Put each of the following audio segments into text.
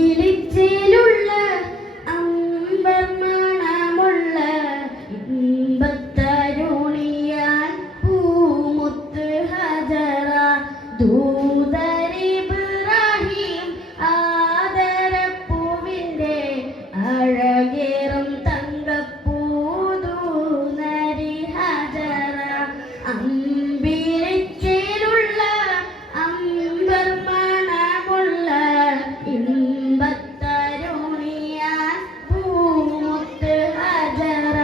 അമ്പിളിച്ചേലുള്ള അമ്പർമണമുള്ള ഇമ്പത്തരുണിയാൽ പൂമുത്ത് ഹജറ ദൂതരിബ്രാഹിം ആദരപ്പൂവിൻ്റെ അഴകേറും തങ്കപ്പൂതൂനരി ഹജറ അമ്പിളിച്ചേലുള്ള അമ്പർമണമുള്ള ഇമ്പത്തരുണിയാൽ പൂമുത്ത് ഹജറ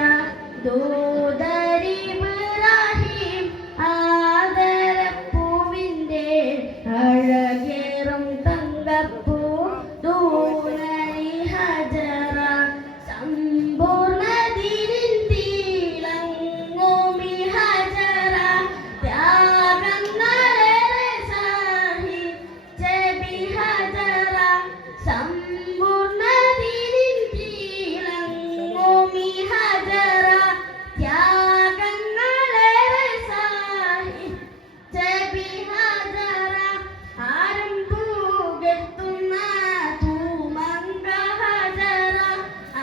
ദൂതരിബ്രാഹിം ആദരപ്പൂവിൻ്റെ അഴകേറും തങ്കപ്പൂ ദൂനരി ഹജറ സമ്പൂർണ്ണതിരിൻ തിളങ്ങുമി ഹജറ ത്യാഗങ്ങളേറെ സഹിച്ചബി ഹജറ സമ്പൂർണ്ണതിരിൻ തിളങ്ങുമി ഹജറ ത്യാഗങ്ങളേറെ സഹിച്ചബി ഹജറ ആരും പുകഴ്ത്തുന്ന തൂമങ്ക ഹജറ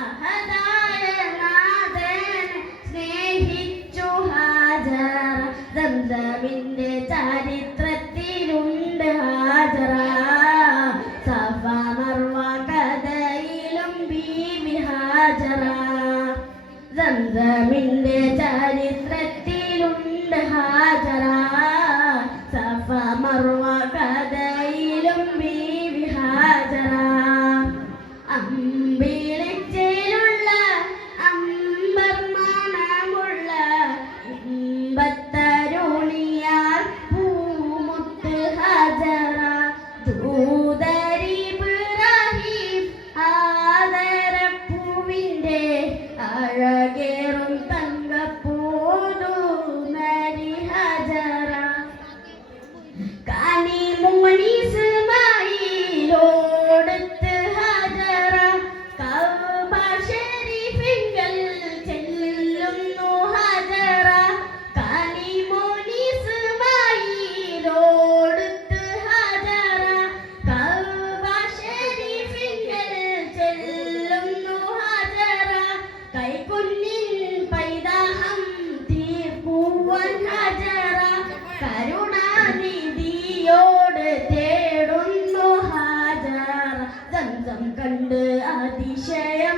അഹദായ നാഥനെ സ്നേഹിച്ചു ഹജറ സംസമിന്റെ ചരിത്രത്തിലുണ്ട് ഹജറ സഫ മർവ കഥയിലും ബീവി ഹജറ സംസമിന്റെ ചരിത്രത്തിലുണ്ട് ഹജറ സഫ മർവ കഥയിലും ബീവി ഹജറ അമ്പിളിച്ചേലുള്ള അമ്പർമണമുള്ള ഇമ്പത്തരുണിയാൽ പൂമുത്ത് ഹജറ ദൂതരിബ്രാഹിം ആദരപ്പൂവിൻ്റെ അഴകേറും തങ്കപ്പൂതൂനരി ഹജറ കനിമോനിസ്മായിലോടുത്ത് ഹജറ കഅബ ശരീഫിങ്കൽ ചെല്ലുന്നു ഹജറ കനിമോനിസ്മായിലോടുത്ത് ഹജറ കഅബ ശരീഫിങ്കൽ ചെല്ലുന്നു ഹജറ കൈക്കുഞ്ഞിൻ പൈതാഹം തീർക്കുവാൻ ഹജറ കരുണാനിധിയോട് തേടുന്നു ഹാജറ സംസം കണ്ട് അതിശയം